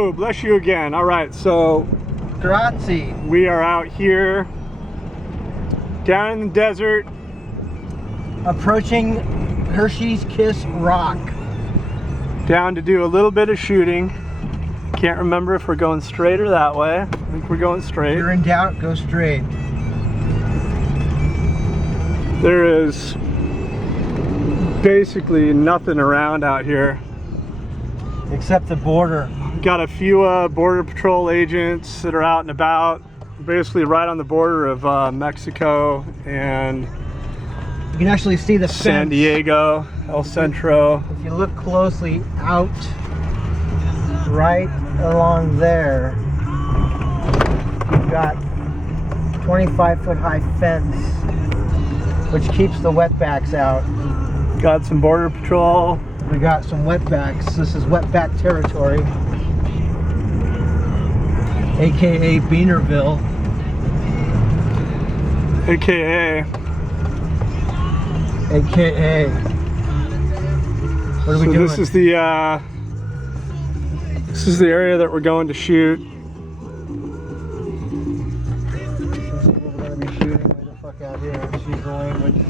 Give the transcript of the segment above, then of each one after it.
Oh, bless you again. All right, so Grazie. we are out here down in the desert. Approaching Hershey's Kiss Rock. Down to do a little bit of shooting. Can't remember if we're going straight or that way. I think we're going straight. If you're in doubt, go straight. There is basically nothing around out here. Except the border. Got a few border patrol agents that are out and about. Basically right on the border of Mexico and You can actually see the San fence. Diego, El Centro. If you look closely out, right along there, you've got 25-foot high fence, which keeps the wetbacks out. Got some border patrol. We got some wetbacks. This is wetback territory, aka Beanerville. AKA. AKA. What are we doing? This is the area that we're going to shoot. This is where we're going to be shooting. Way the fuck out here. Excuse the language.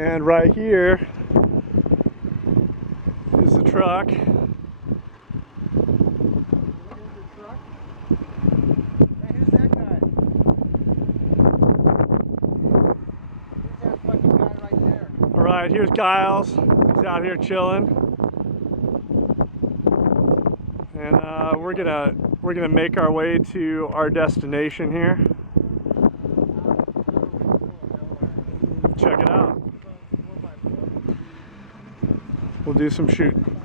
And right here is the truck. Alright, here's Giles. He's out here chilling. And we're gonna make our way to our destination here. Check it out. We'll do some shooting.